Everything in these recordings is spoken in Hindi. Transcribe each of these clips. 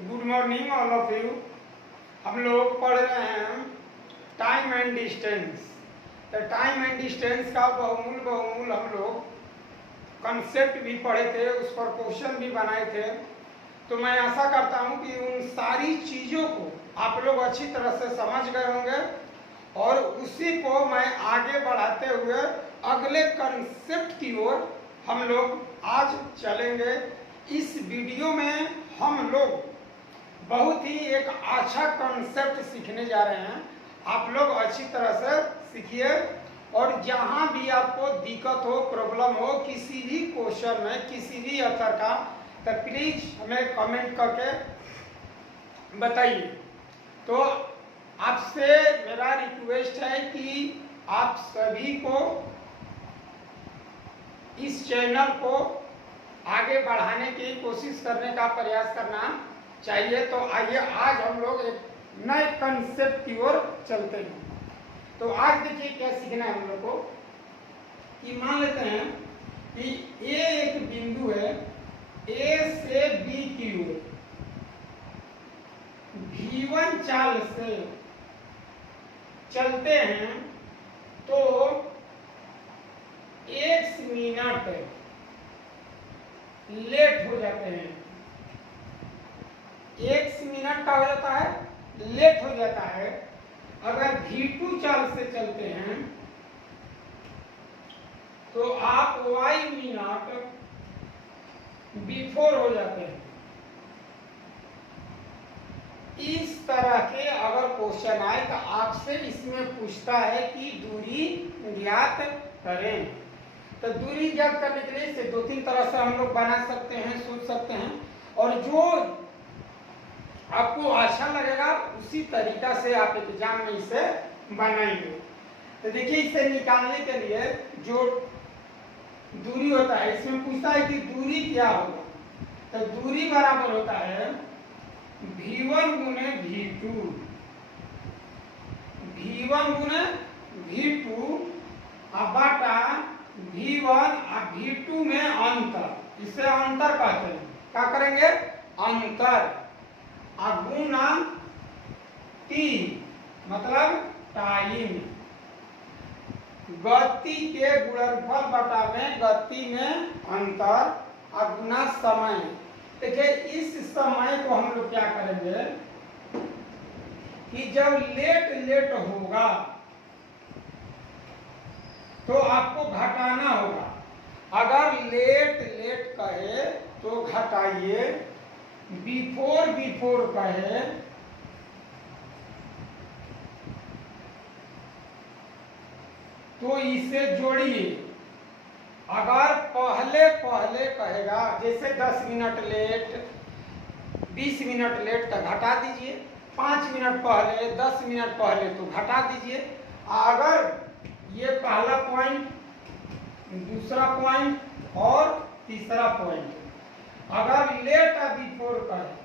Good morning all of you. हम लोग पढ़ रहे हैं टाइम एंड डिस्टेंस। तो टाइम एंड डिस्टेंस का बहुमूल हम लोग कंसेप्ट भी पढ़े थे, उस पर क्वेश्चन भी बनाए थे। तो मैं आशा करता हूं कि उन सारी चीज़ों को आप लोग अच्छी तरह से समझ गए होंगे और उसी को मैं आगे बढ़ाते हुए अगले कंसेप्ट की ओर हम लोग आज चलेंगे। इस वीडियो में हम लोग बहुत ही एक अच्छा कंसेप्ट सीखने जा रहे हैं। आप लोग अच्छी तरह से सीखिए और जहाँ भी आपको दिक्कत हो, प्रॉब्लम हो किसी भी क्वेश्चन में, किसी भी आंसर का, तो प्लीज हमें कमेंट करके बताइए। तो आपसे मेरा रिक्वेस्ट है कि आप सभी को इस चैनल को आगे बढ़ाने की कोशिश करने का प्रयास करना चाहिए। तो आइए आज हम लोग एक नए कंसेप्ट की ओर चलते हैं। तो आज देखिए क्या सीखना है हम लोग को कि मान लेते हैं कि ए एक बिंदु है, ए से बी की ओर v1 चाल से चलते हैं तो 1 मिनट लेट हो जाते हैं। 1 मिनट का हो जाता है, लेट हो जाता है। अगर v2 चाल से चलते हैं तो आप y मिनट बिफोर हो जाते हैं। इस तरह के अगर क्वेश्चन आए तो आपसे इसमें पूछता है कि दूरी ज्ञात करें। तो दूरी ज्ञात करने के लिए इसे 2-3 तरह से हम लोग बना सकते हैं, सोच सकते हैं, और जो आपको अच्छा लगेगा उसी तरीका से आप एग्जाम में इसे बनाएंगे। तो देखिए इसे निकालने के लिए जो दूरी होता है, इसमें पूछता है कि दूरी क्या होगा। तो दूरी बराबर होता है v1 गुने v2, v1 गुने v2 बटा v1 और v2 में अंतर। इसे अंतर कहते हैं। क्या करेंगे? अंतर। गुना t मतलब टाइम। गति के गुणनफल बटा में गति में अंतर और गुना समय। देखिए इस समय को हम लोग क्या करेंगे कि जब लेट होगा तो आपको घटाना होगा। अगर लेट कहे तो घटाइए, बिफोर कहे तो इसे जोड़िए। अगर पहले कहेगा, जैसे 10 मिनट लेट, 20 मिनट लेट तो घटा दीजिए, 5 मिनट पहले, 10 मिनट पहले तो घटा दीजिए। अगर ये पहला पॉइंट, दूसरा पॉइंट और तीसरा पॉइंट, अगर लेट या बिफोर कहे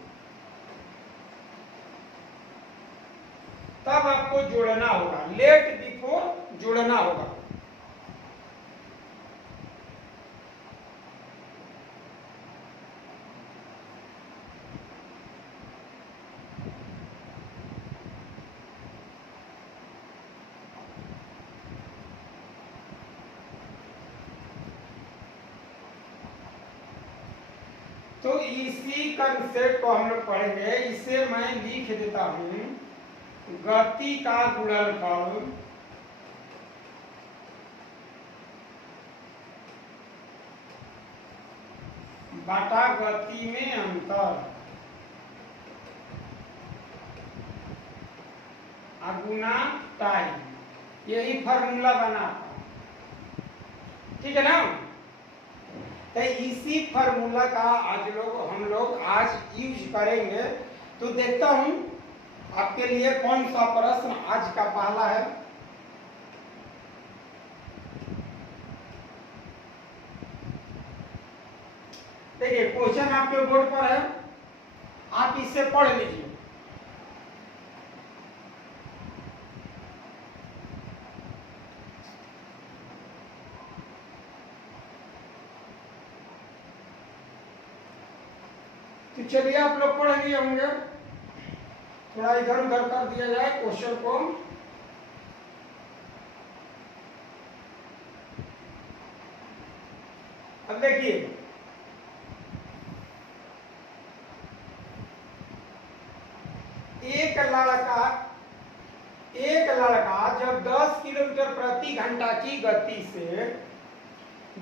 तब आपको जोड़ना होगा, लेट बिफोर जोड़ना होगा। तो इसी कंसेप्ट को हम लोग पढ़ेंगे। इसे मैं लिख देता हूं, गति का गुणनफल बटा गति में अंतर गुना टाइम। यही फार्मूला बना, ठीक है ना। तो इसी फार्मूला का हम लोग आज यूज करेंगे। तो देखता हूं आपके लिए कौन सा प्रश्न आज का पहला है। देखिए क्वेश्चन आपके बोर्ड पर है, आप इसे पढ़ लीजिए। तो चलिए आप लोग पढ़ लिए होंगे, थोड़ा इधर उधर कर दिया जाए क्वेश्चन को। अब देखिए, एक लड़का जब 10 किलोमीटर प्रति घंटा की गति से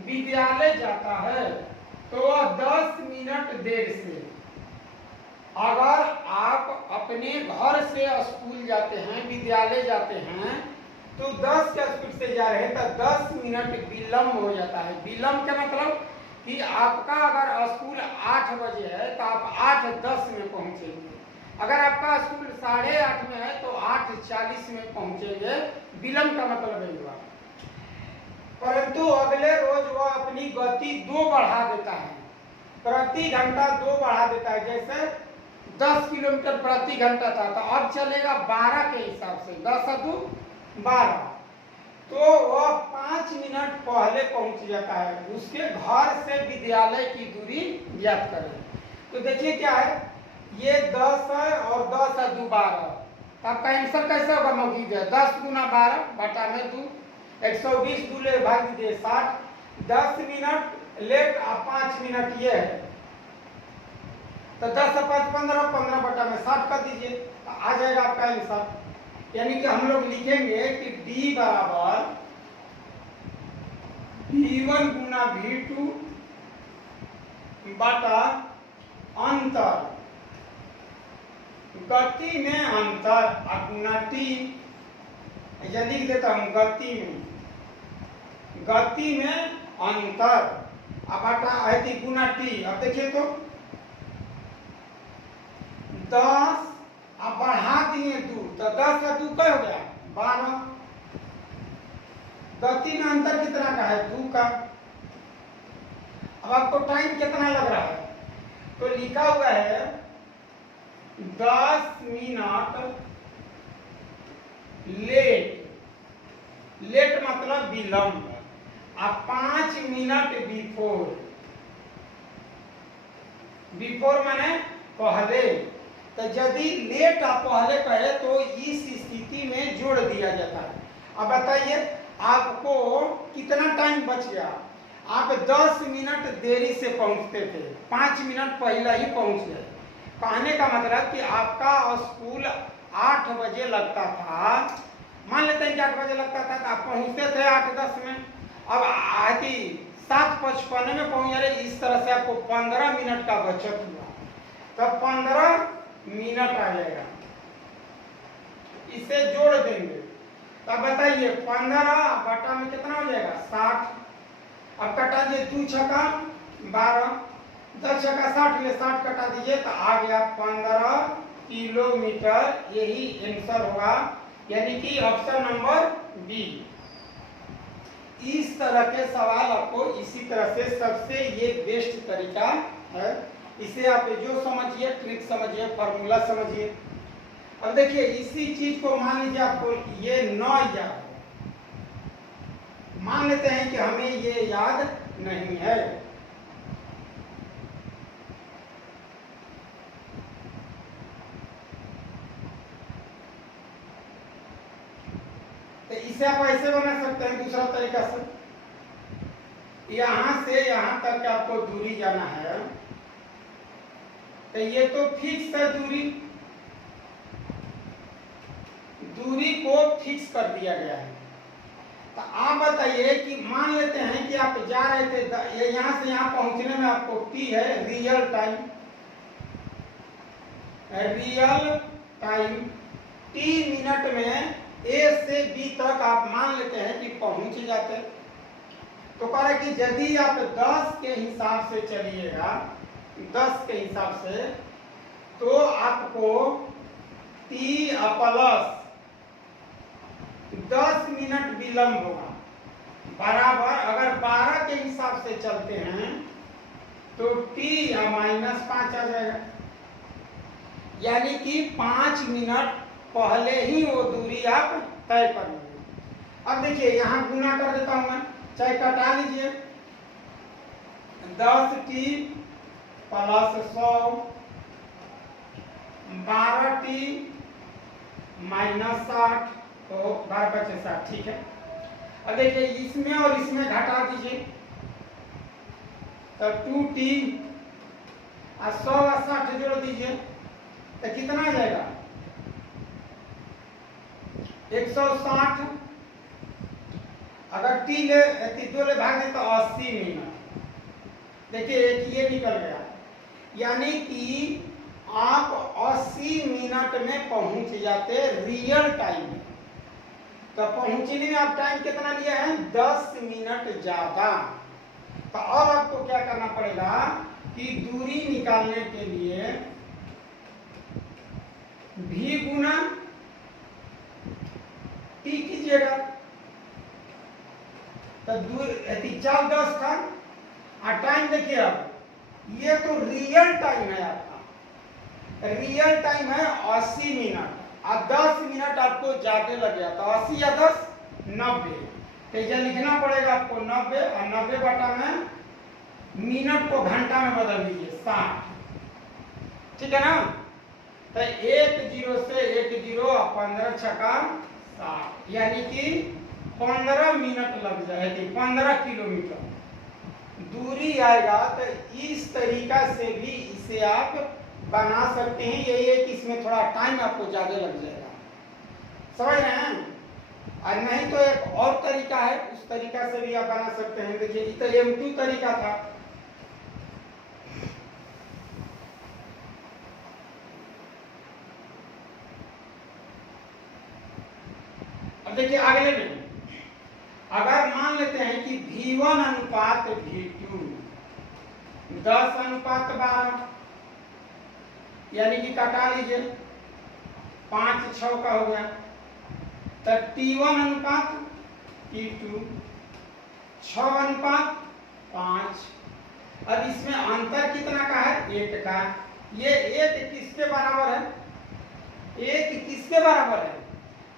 विद्यालय जाता है तो वह 10 मिनट देर से, अगर आप अपने घर से स्कूल जाते हैं, विद्यालय जाते हैं, तो 10 के स्पीड से जा रहे हैं तो 10 मिनट विलम्ब हो जाता है। विलम्ब का मतलब कि आपका अगर स्कूल 8 बजे है तो आप 8:10 में पहुंचेंगे, अगर आपका स्कूल 8:30 में है तो 8:40 में पहुंचेंगे। विलम्ब का मतलब है हुआ। परंतु अगले रोज वह अपनी गति 2 बढ़ा देता है, प्रति घंटा 2 बढ़ा देता है। जैसे 10 किलोमीटर प्रति घंटा था तो अब चलेगा 12 के हिसाब से, 10 और 2 12, तो वह 5 मिनट पहले पहुंच जाता है। उसके घर से विद्यालय की दूरी ज्ञात करें। तो देखिए क्या है, ये 10 है और 10 है 2 12। आपका आंसर कैसे होगा? मौजूद है 10 गुना 12 बटा में 2, 120 दूले भाग दीजिए 60, 10 मिनट लेट और 5 मिनट ये है, तो 10 और 5 15, 15 बटा में 60 कर दीजिए, तो आ जाएगा आपका आंसर। यानी कि हम लोग लिखेंगे कि D बराबर V1 गुना V2 बटा अंतर, गति में अंतर और गुना T, या लिख देता हूं गति में अंतर, अब बटा है गुना T। अब देखिए तो 10 अब बढ़ा दिए 2, तो 10 का 2 क्या हो गया? 12। गति में अंतर कितना का है? 2 का। अब आपको टाइम कितना लग रहा है? तो लिखा हुआ है 10 मिनट लेट, लेट मतलब विलंब, अब 5 मिनट बिफोर, बिफोर माने पहले। तो यदि लेट आप पहले कहे तो इस स्थिति में जोड़ दिया जाता है। अब बताइए आपको कितना टाइम बच गया? आप 10 मिनट देरी से पहुंचते थे, 5 मिनट पहले ही पहुंच गए। कहने का मतलब कि आपका स्कूल 8 बजे लगता था, मान लेते हैं कि 8 बजे लगता था तो आप पहुंचते थे 8:10 में, अब आती 7:55 में पहुंच रहे। इस तरह से आपको 15 मिनट का बचत हुआ, तब 15 मिनट आ जाएगा। इसे जोड़ देंगे तब बताइए 15 बटा में कितना हो जाएगा? 60। अब कटा दिए 2 छक्का 12, 10 छक्का 60 ले 60 कटा दीजिए तो आ गया 15 किलोमीटर। यही आंसर होगा, यानी कि ऑप्शन नंबर बी। इस तरह के सवाल आपको इसी तरह से, सबसे ये बेस्ट तरीका है। इसे आप जो समझिए, ट्रिक समझिए, फॉर्मूला समझिए। अब देखिए इसी चीज को मान लीजिए आपको ये 9 याद, मान लेते हैं कि हमें ये याद नहीं है, तो इसे आप ऐसे बना सकते हैं दूसरा तरीका से। यहां से यहां तक आपको दूरी जाना है, तो ये तो फिक्स है दूरी को फिक्स कर दिया गया है। तो आप बताइए कि मान लेते हैं कि आप जा रहे थे, यहां से यहां पहुंचने में आपको T है रियल टाइम, T मिनट में A से B तक आप मान लेते हैं कि पहुंच जाते। तो कह रहे कि यदि आप 10 के हिसाब से चलिएगा, 10 के हिसाब से, तो आपको T प्लस 10 मिनट विलंब होगा, बराबर। अगर 12 के हिसाब से चलते हैं तो T -5 आ जाएगा, यानी कि 5 मिनट पहले ही वो दूरी आप तय कर लीजिए। अब देखिए यहां गुना कर देता हूं मैं, चाहे कटा लीजिए, 10T प्लस 100 12t माइनस 60, तो 12 बचे 60, ठीक है। अब देखिए इसमें और इसमें घटा दीजिए, तो 2t और 100 और 60 जोड़ दीजिए, तो कितना आ जाएगा 160। अगर t ले 2 ले भाग दे तो 80 मिनट। देखिए एक ये निकल गया, यानी कि आप 80 मिनट में पहुंच जाते रियल टाइम में। तो पहुंचने में आप टाइम कितना लिया है 10 मिनट ज्यादा। तो अब आपको क्या करना पड़ेगा कि दूरी निकालने के लिए v गुना t कीजिएगा। तो दूर 10 था और टाइम देखिए, अब ये तो रियल टाइम है आपका, रियल टाइम है 80 मिनट और 10 मिनट आपको ज्यादा लग गया, तो 80 या 10 90। तो ये लिखना पड़ेगा आपको 90, और 90 बटा में मिनट को घंटा में बदल दीजिए 60, ठीक है ना। तो 1 0 से 1 0 और 15 छक्का 60, यानी कि 15 मिनट लग जाएगी, 15 किलोमीटर दूरी आएगा। तो इस तरीका से भी इसे आप बना सकते हैं। यही है कि इसमें थोड़ा टाइम आपको ज्यादा लग जाएगा, समझ रहे हैं। और नहीं तो एक और तरीका है, उस तरीका से भी आप बना सकते हैं। देखिए ये तो M2 तरीका था। अब देखिए अगले में अगर मान लेते हैं कि V1 अनुपात V2 10 अनुपात 12, यानी कि कटा लीजिए 5 6 का हो गया। तो T1 अनुपात T2 6 अनुपात 5। अब इसमें अंतर कितना का है 1 का। ये 1 किसके बराबर है, 1 किसके बराबर है,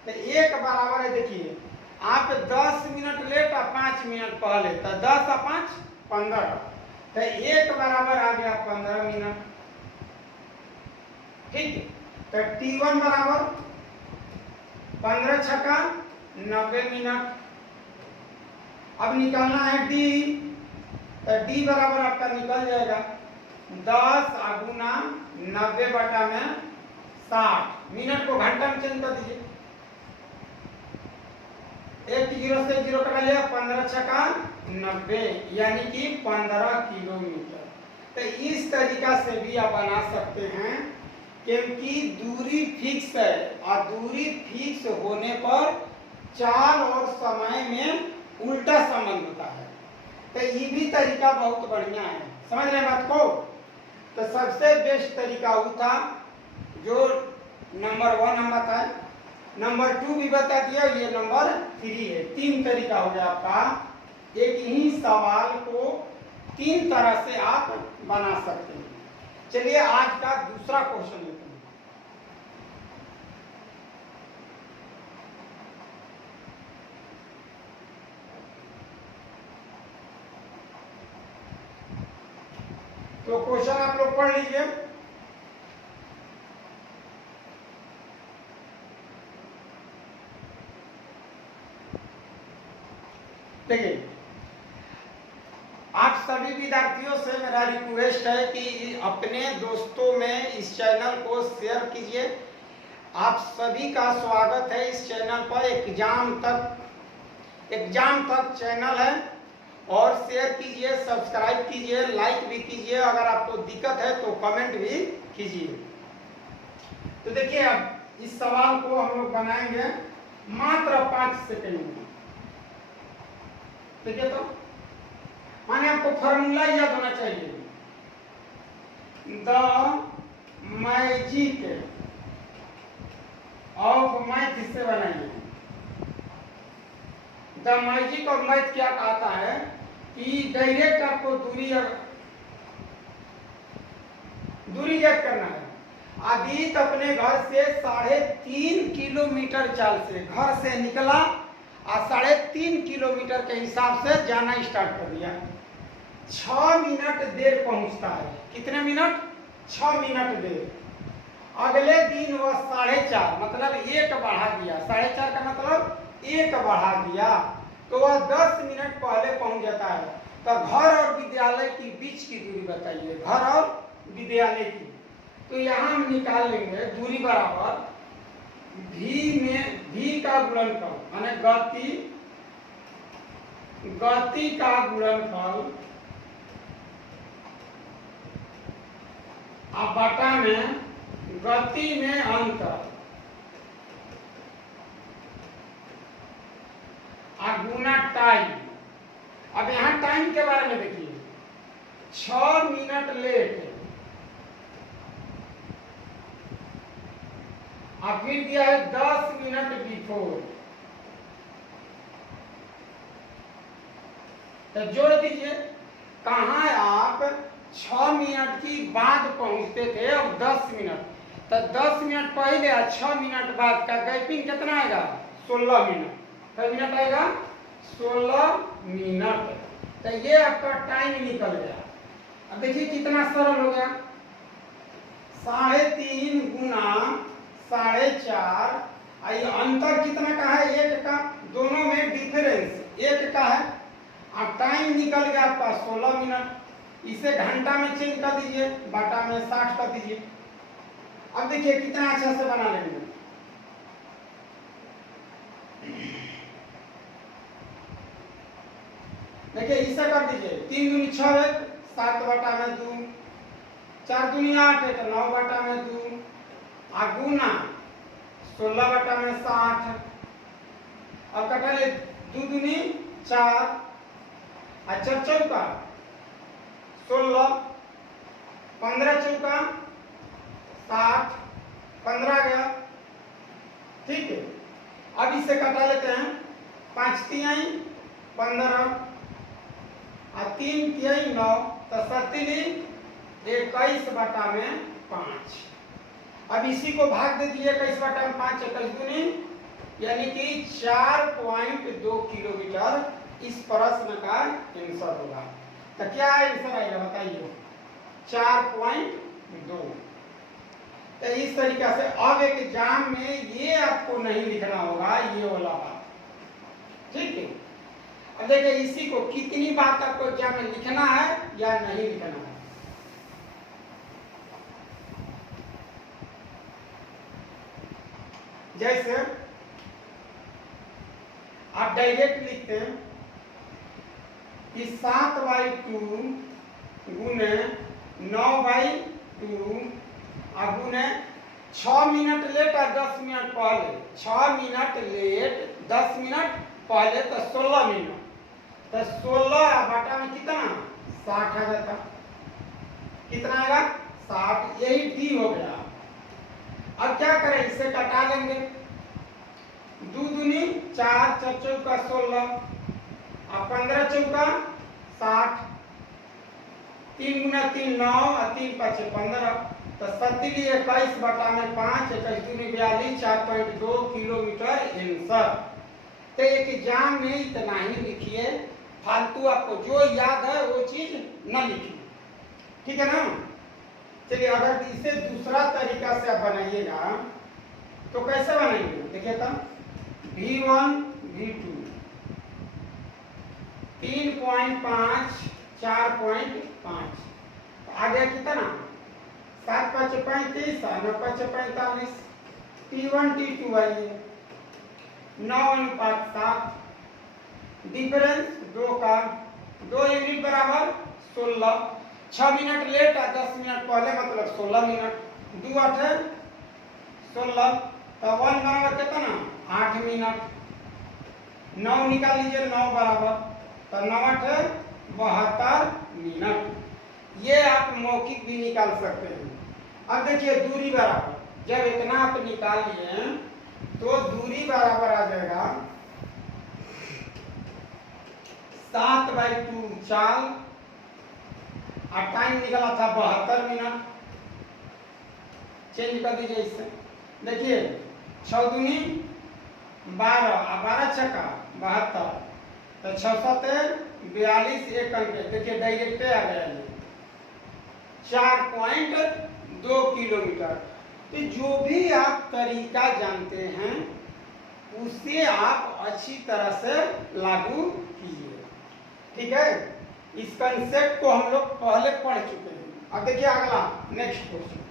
तो 1 बराबर है, देखिए आप 10 मिनट लेट और 5 मिनट पहले, तो 10 और 5 15, तो 1 बराबर आ गया 15 मिनट, ठीक है। तो T1 बराबर 15 छक्का 90 मिनट। अब निकालना है D, तो D बराबर आपका निकल जाएगा 10 गुना 90 बटा में 60, मिनट को घंटा में चेंज कर दीजिए। 1 0 से 0 कटा लिया, 15 छक्का 90, यानी कि 15 किलोमीटर। तो इस तरीका से भी आप बना सकते हैं, क्योंकि दूरी फिक्स है और दूरी फिक्स होने पर चाल और समय में उल्टा संबंध होता है। तो ये भी तरीका बहुत बढ़िया है, समझ रहे हैं बात को। तो सबसे बेस्ट तरीका वो था जो नंबर 1 हम बताए, नंबर 2 भी बता दिया, ये नंबर 3 है। 3 तरीका हो गया आपका, एक ही सवाल को 3 तरह से आप बना सकते हैं। चलिए आज का दूसरा क्वेश्चन लेते हैं। तो क्वेश्चन आप लोग पढ़ लीजिए। देखिए आप सभी विद्यार्थियों से मेरा रिक्वेस्ट है कि अपने दोस्तों में इस चैनल को शेयर कीजिए। आप सभी का स्वागत है इस चैनल पर। एग्जाम तक चैनल है, और शेयर कीजिए, सब्सक्राइब कीजिए, लाइक भी कीजिए। अगर आपको दिक्कत है तो कमेंट भी कीजिए। तो देखिए अब इस सवाल को हम लोग बनाएंगे मात्र 5 सेकंड में। ठीक है, तो माने आपको फॉर्मूला याद होना चाहिए। द मैजिक ऑफ मैथ से बनाइए। द मैजिक ऑफ मैथ क्या कहता है कि डायरेक्ट आपको दूरी याद करना है। आदित्य अपने घर से 3.5 किलोमीटर चाल से घर से निकला और 3.5 किलोमीटर के हिसाब से जाना स्टार्ट कर दिया। 6 मिनट देर पहुंचता है। कितने मिनट? 6 मिनट देर। अगले दिन वह 4.5 मतलब 1 बढ़ा दिया, 4.5 का मतलब 1 बढ़ा दिया, तो वह 10 मिनट पहले पहुंच जाता है। तो घर और विद्यालय की बीच की दूरी बताइए, घर और विद्यालय की। तो यहाँ हम निकाल लेंगे दूरी बराबर v का गुणनफल माने गति का गुणनफल अब बटा में गति में अंतर गुना टाइम। अब यहाँ टाइम के बारे में देखिए, 6 मिनट लेट और फिर दिया है 10 मिनट बिफोर, तो जोड़ दीजिए कहाँ आप 6 मिनट की बाद पहुंचते थे और 10 मिनट, तो 10 मिनट पहले और 6 मिनट बाद का गैपिंग कितना आएगा 16 मिनट। कितना मिनट आएगा 16 मिनट। तो ये आपका टाइम निकल गया। अब देखिए कितना सरल हो गया, 3.5 गुना 4.5, ये अंतर कितना का है 1 का, दोनों में डिफरेंस 1 का है। अब टाइम निकल गया आपका 16 मिनट। इसे घंटा में चेंज कर दीजिए, बटा में 60 कर दीजिए। अब देखिए कितना अच्छा से बना लेंगे। देखिए इसे कर दीजिए, 3 दूनी 6 है, 7 बटा में 2, 4 दूनी 8 है तो 9 बटा में 2, गुना 16 बटा में 60। अब कटा ले 2 दूनी 4, अच्छा चौका 16, 15 चौका 60, 15 गया, ठीक है। अब इसे कटा लेते हैं, 5 तिहाई 15 और 3 तिहाई 9, तो 21 बटा में 5। अब इसी को भाग दे दिए 21 बटा में 5, 21 दूनी यानी कि 4.2 किलोमीटर इस प्रश्न का आंसर होगा। तो क्या आंसर आएगा बताइए 4.2। तो इस तरीके से अब एग्जाम में ये आपको नहीं लिखना होगा ये वाला बात, ठीक है। अब देखिए इसी को कितनी बात आपको एग्जाम में लिखना है या नहीं लिखना है। जैसे आप डायरेक्ट लिखते हैं कि 7/2 गुने 9/2 गुने 6 मिनट लेट और 10 मिनट पहले, 6 मिनट लेट 10 मिनट पहले तो 16 मिनट, तो 16 बटा में कितना 60 आ जाता, कितना आएगा 60, यही डी हो गया। अब क्या करें इसे कटा लेंगे, 2 दूनी 4, 4 चौका 16 और 15 चौका 60, 3 गुना 3 9 और 3 5 15, तो 21 बटा में 5, 21 दूनी 42, 4.2 किलोमीटर आंसर। तो एक एग्जाम में इतना ही लिखिए, फालतू आपको जो याद है वो चीज न लिखिए, ठीक है ना। चलिए अगर इसे दूसरा तरीका से आप बनाइएगा तो कैसे बनाएंगे देखिए, तब V1 V2 3.5 4.5 आ गया कितना 7 5 35 9 5 45, T1 T2 आइए 9:7, डिफरेंस 2 का 2 यूनिट बराबर 16, 6 मिनट लेट और 10 मिनट पहले मतलब 16 मिनट, 2 8 16, तो 1 बराबर कितना 8 मिनट, 9 निकाल लीजिए 9 बराबर, तो 9 8 72 मिनट। ये आप मौखिक भी निकाल सकते हैं। अब देखिए दूरी बराबर, जब इतना आप निकाल लिए तो दूरी बराबर आ जाएगा 7/2 चाल और टाइम निकला था 72 मिनट, चेंज कर दीजिए इससे। देखिए 6 दूनी 12 और 12 छक्का 72, तो 6 7 42, एक अंक देखिए डायरेक्ट आ गया 4.2 किलोमीटर। तो जो भी आप तरीका जानते हैं उसे आप अच्छी तरह से लागू कीजिए। ठीक है, इस कंसेप्ट को हम लोग पहले पढ़ चुके हैं। अब देखिए अगला नेक्स्ट क्वेश्चन।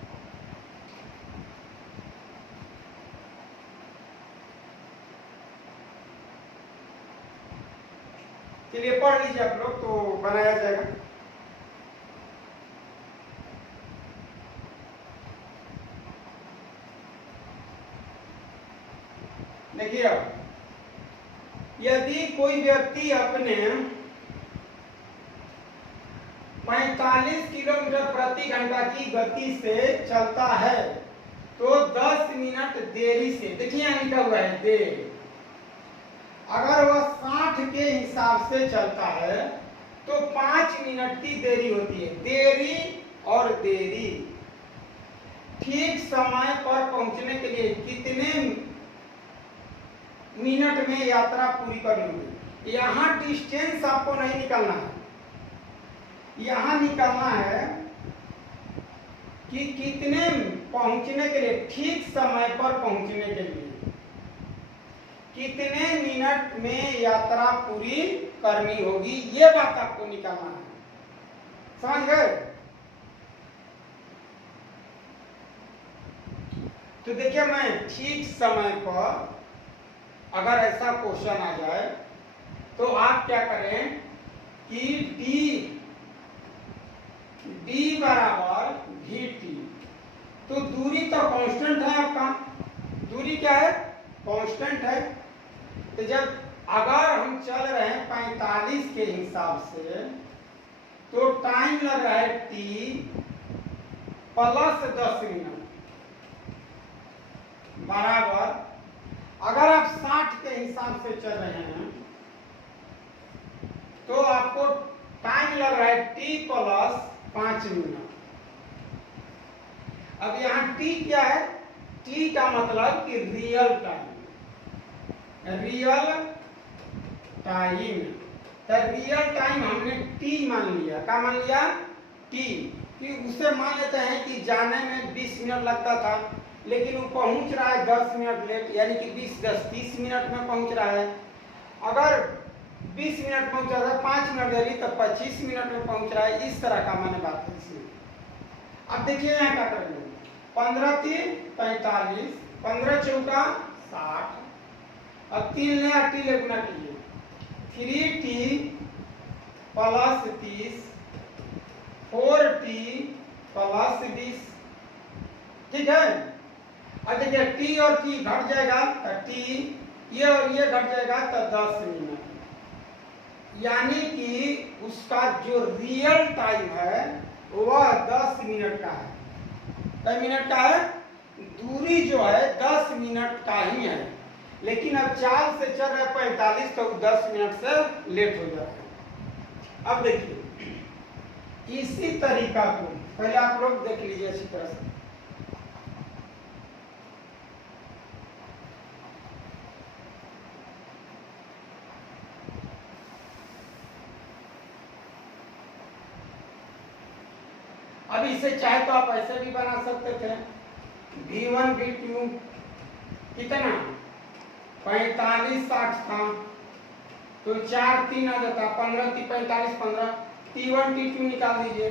चलिए पढ़ लीजिए आप लोग तो बनाया जाएगा। देखिए अब यदि कोई व्यक्ति अपने 45 किलोमीटर प्रति घंटा की गति से चलता है तो 10 मिनट देरी से, देखिए यहाँ लिखा हुआ है देर, अगर वह 60 के हिसाब से चलता है तो 5 मिनट की देरी होती है। देरी और देरी, ठीक समय पर पहुंचने के लिए कितने मिनट में यात्रा पूरी करनी होगी। यहाँ डिस्टेंस आपको नहीं निकालना है, यहाँ निकालना है कि कितने पहुंचने के लिए, ठीक समय पर पहुंचने के लिए कितने मिनट में यात्रा पूरी करनी होगी, ये बात आपको निकालना है। समझ गए? तो देखिए मैं ठीक समय पर, अगर ऐसा क्वेश्चन आ जाए तो आप क्या करें कि d बराबर vt, तो दूरी तो कांस्टेंट है, आपका दूरी क्या है, कांस्टेंट है। तो जब अगर हम चल रहे हैं 45 के हिसाब से तो टाइम लग रहा है t प्लस 10 मिनट बराबर, अगर आप 60 के हिसाब से चल रहे हैं तो आपको टाइम लग रहा है t प्लस 5 मिनट। अब यहाँ t क्या है, t का मतलब कि रियल टाइम, रियल टाइम। तो रियल टाइम हमने t मान लिया, क्या मान लिया, t, कि उसे मान लेते हैं कि जाने में 20 मिनट लगता था लेकिन वो पहुंच रहा है 10 मिनट लेट, यानी कि 30 मिनट में पहुंच रहा है। अगर 20 मिनट पहुंचा था, 5 मिनट देरी तो 25 मिनट में पहुंच रहा है। इस तरह का मैंने बात है इसमें। अब देखिए यहाँ क्या करेंगे, 15 3 45, 15 चौका 60, अब 3 नया टी ले गुना कीजिए, 3t प्लस 30, 4t प्लस 20। ठीक है, अब देखिए t और t घट जाएगा तो t, ये और ये घट जाएगा तो 10 मिनट, यानी कि उसका जो रियल टाइम है वह 10 मिनट का है। कितने मिनट का है, दूरी जो है 10 मिनट का ही है, लेकिन अब चाल से चल रहे 45 तो 10 मिनट से लेट हो जाता है। अब देखिए इसी तरीका को पहले आप लोग देख लीजिए अच्छी तरह से। अब इसे चाहे तो आप ऐसे भी बना सकते थे, v1 v2 कितना 45 60 था तो 4 3 आ जाता, 15 3 45 15, t1 t2 निकाल दीजिए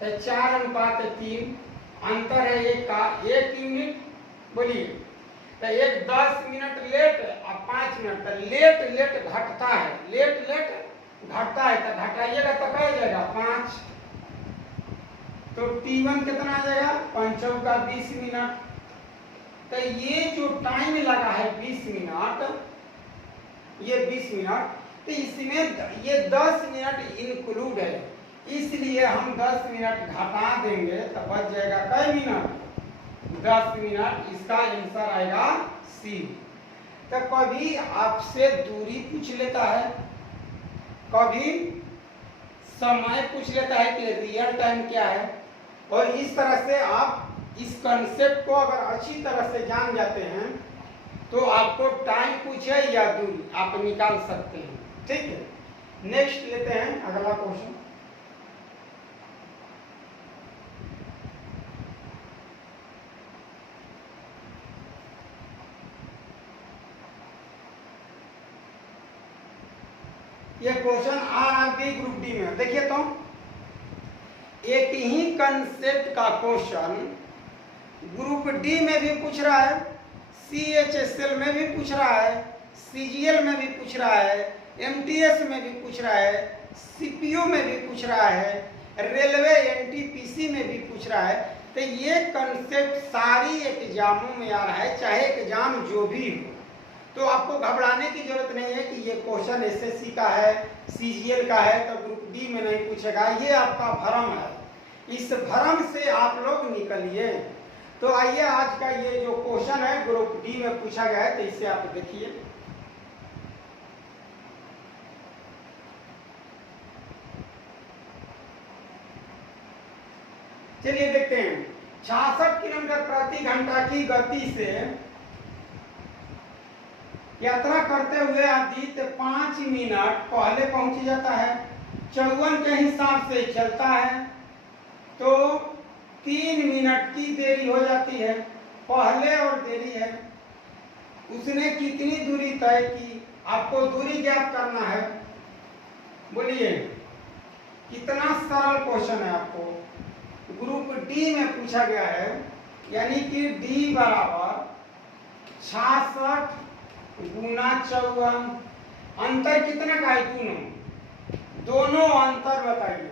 तो 4:3, अंतर है एक का 1 यूनिट। बोलिए तो एक 10 मिनट लेट और 5 मिनट, तो लेट लेट घटता है, लेट लेट घटता है, तो घटाइएगा तो क्या जाएगा 5, तो t1 कितना आ जाएगा 5 चौका 20 मिनट। तो ये जो टाइम लगा है 20 मिनट, ये 20 मिनट, तो इसमें ये 10 मिनट इंक्लूड है, इसलिए हम 10 मिनट घटा देंगे तो बच जाएगा कई मिनट, 10 मिनट। इसका आंसर आएगा सी। तो कभी आपसे दूरी पूछ लेता है, कभी समय पूछ लेता है कि रियल टाइम क्या है, और इस तरह से आप इस कंसेप्ट को अगर अच्छी तरह से जान जाते हैं तो आपको टाइम पूछे या दूरी आप निकाल सकते हैं। ठीक है, नेक्स्ट लेते हैं अगला क्वेश्चन। ये क्वेश्चन आरआरबी ग्रुप डी में। देखिए तो एक ही कंसेप्ट का क्वेश्चन ग्रुप डी में भी पूछ रहा है, CHSL में भी पूछ रहा है, CGL में भी पूछ रहा है, MTS में भी पूछ रहा है, CPO में भी पूछ रहा है, रेलवे NTPC में भी पूछ रहा है। तो ये कंसेप्ट सारी एग्जामों में आ रहा है, चाहे एग्जाम जो भी हो। तो आपको घबराने की जरूरत नहीं है कि ये क्वेश्चन SSC का है, CGL का है तो ग्रुप डी में नहीं पूछेगा। ये आपका भ्रम है, इस भ्रम से आप लोग निकलिए। तो आइए आज का ये जो क्वेश्चन है ग्रुप डी में पूछा गया है, तो इसे आप देखिए। चलिए देखते हैं। 66 किलोमीटर प्रति घंटा की गति से यात्रा करते हुए आदित्य 5 मिनट पहले पहुंच जाता है। 54 के हिसाब से चलता है तो 3 मिनट की देरी हो जाती है। पहले और देरी है, उसने कितनी दूरी तय की? आपको दूरी ज्ञात करना है। बोलिए, कितना सरल क्वेश्चन है। आपको ग्रुप डी में पूछा गया है, यानी कि डी बराबर 66 गुना 54। अंतर कितना का है? दोनों अंतर बताइए।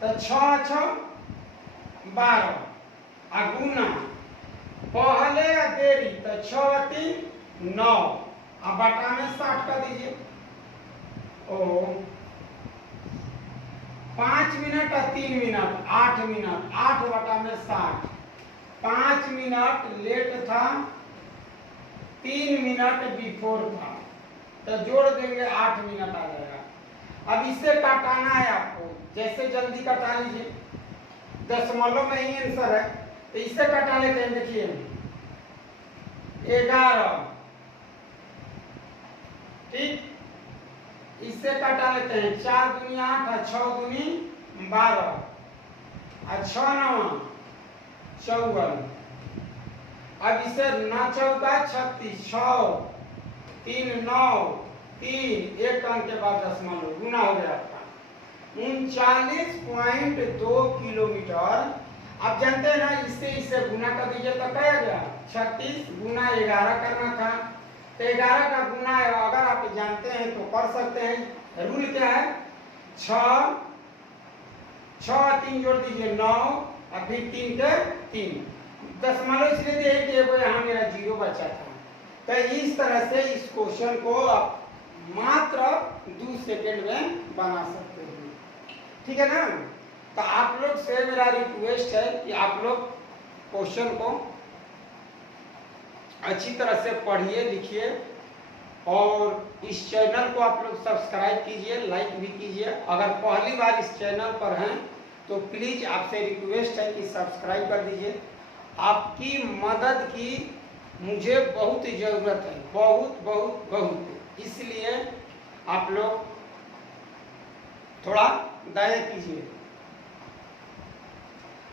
तो 6 6 12 गुना पहले या देरी तो 6 3 9 अब बटा में 60 कर दीजिए। ओ 5 मिनट और 3 मिनट 8 मिनट, 8 बटा में 60। 5 मिनट लेट था, 3 मिनट बिफोर था, तो जोड़ देंगे 8 मिनट आ जाएगा। अब इसे काटाना है आपको, जैसे जल्दी कटा लीजिए, दशमलव में ही आंसर है। तो इसे कटा लेते हैं। देखिए 11, ठीक, इससे कटा लेते हैं। 4 दूनी 8 और 6 दूनी 12 और 6 9 54। अब इसे 9 चौका 36, 6 3 9 3 एक अंक के बाद दशमलव गुना हो गया आपका 39.2 किलोमीटर। आप जानते हैं ना, इससे गुना कर दीजिए तो क्या आ गया? 36 गुना 11 करना था, तो 11 का गुना है। अगर आप जानते हैं तो कर सकते हैं। रूल क्या है? 6 6 3 जोड़ दीजिए 9 और फिर 3 के 3 दशमलव इसलिए दिए कि वो यहाँ मेरा 0 बचा था। तो इस तरह से इस क्वेश्चन को आप मात्र 2 सेकेंड में बना सकते हैं, ठीक है ना। तो आप लोग से मेरा रिक्वेस्ट है कि आप लोग क्वेश्चन को अच्छी तरह से पढ़िए, लिखिए और इस चैनल को आप लोग सब्सक्राइब कीजिए, लाइक भी कीजिए। अगर पहली बार इस चैनल पर हैं तो प्लीज आपसे रिक्वेस्ट है कि सब्सक्राइब कर दीजिए। आपकी मदद की मुझे बहुत जरूरत है, बहुत बहुत बहुत। इसलिए आप लोग थोड़ा दया कीजिए।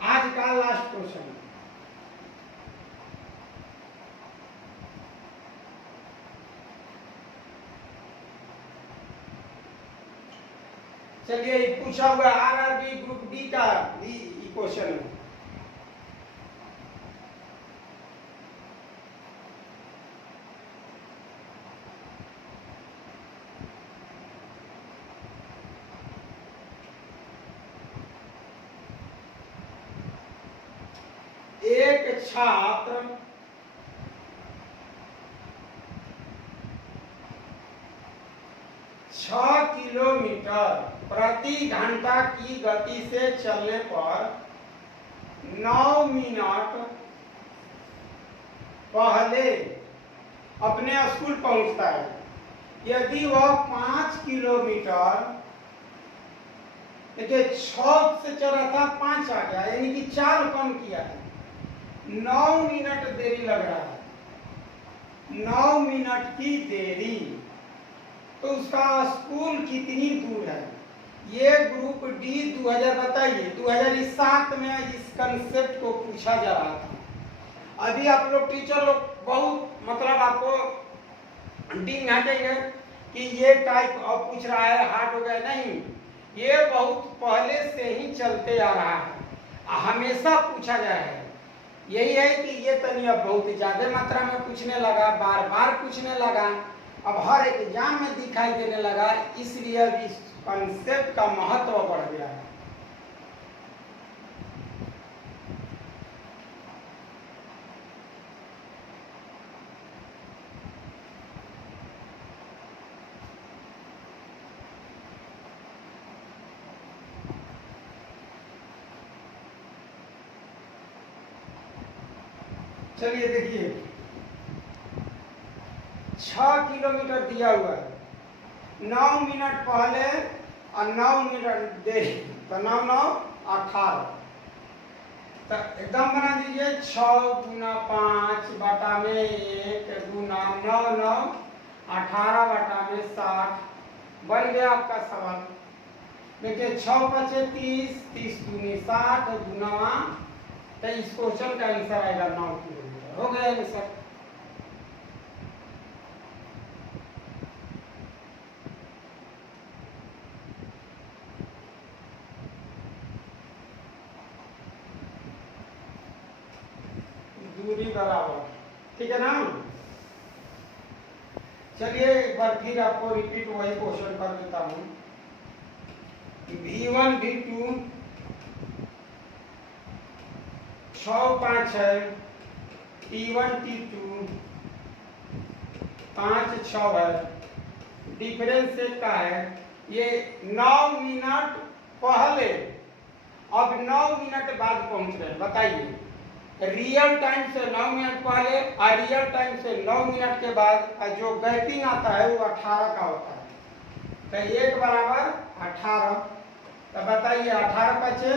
आज का लास्ट क्वेश्चन, चलिए पूछा हुआ आरआरबी ग्रुप डी का क्वेश्चन है। एक छात्र 6 किलोमीटर प्रति घंटा की गति से चलने पर 9 मिनट पहले अपने स्कूल पहुंचता है। यदि वह 5 किलोमीटर, देखिए 6 से चल रहा था 5 आ गया, यानी कि 4 कम किया है। 9 मिनट देरी लग रहा है, 9 मिनट की देरी, तो उसका स्कूल कितनी दूर है? ये ग्रुप डी 2000 बताइए 2007 में इस कंसेप्ट को पूछा जा रहा था। अभी आप लोग टीचर लोग बहुत मतलब आपको डिंग हटेंगे कि ये टाइप अब पूछ रहा है हार्ड हो गया, नहीं, ये बहुत पहले से ही चलते आ रहा है, हमेशा पूछा गया है। यही है कि ये तनी अब बहुत ज्यादा मात्रा में पूछने लगा, बार बार पूछने लगा, अब हर एक एग्जाम में दिखाई देने लगा, इसलिए अब इस कॉन्सेप्ट का महत्व बढ़ गया है। चलिए देखिए, 6 किलोमीटर दिया हुआ है, 9 मिनट पहले और 9 मिनट देरी, तो 9 9 18, तो एकदम बना दीजिए 6 गुना 5 बटा में 1 गुना 9 9 18 बटा में 60, बन गया आपका सवाल। देखिए 6 5 30, 30 दूनी 60 गुना, तो इस क्वेश्चन का आंसर आएगा 9 किलोमीटर। हो गया आंसर। दूरी बराबर, ठीक है ना। चलिए एक बार फिर आपको रिपीट वही क्वेश्चन कर देता हूं। V1 V2 6 5 है, T1 T2 5 6 है, डिफरेंस एक का है। ये 9 मिनट पहले, अब 9 मिनट बाद पहुंच रहे हैं। बताइए, रियल टाइम से 9 मिनट पहले और रियल टाइम से 9 मिनट के बाद जो गैपिंग आता है वो 18 का होता है। तो 1 बराबर 18, तो बताइए 18 बचे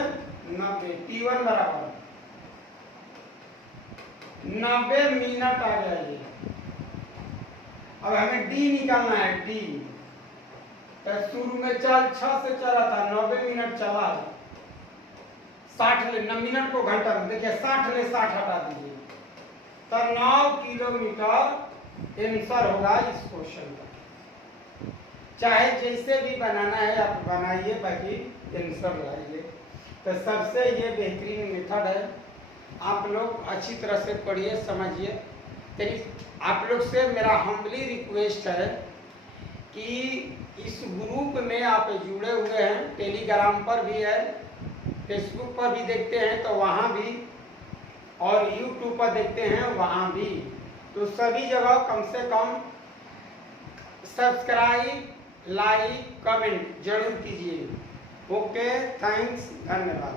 90, T1 बराबर 90 मिनट आ जाएगी। अब हमें डी निकालना है, डी। तो शुरू में चल 6 से चला था, 90 मिनट चला, 60 ले 9 मिनट को घंटा में, देखिए 60 ले 60 हटा दीजिए, तो 9 किलोमीटर आंसर होगा इस क्वेश्चन का। चाहे जैसे भी बनाना है आप बनाइए, बाकी आंसर लाइए। तो सबसे ये बेहतरीन मेथड है, आप लोग अच्छी तरह से पढ़िए, समझिए। तो आप लोग से मेरा हम्बली रिक्वेस्ट है कि इस ग्रुप में आप जुड़े हुए हैं, टेलीग्राम पर भी है, फेसबुक पर भी देखते हैं तो वहाँ भी, और यूट्यूब पर देखते हैं वहाँ भी, तो सभी जगह कम से कम सब्सक्राइब, लाइक, कमेंट जरूर कीजिए। ओके, थैंक्स, धन्यवाद।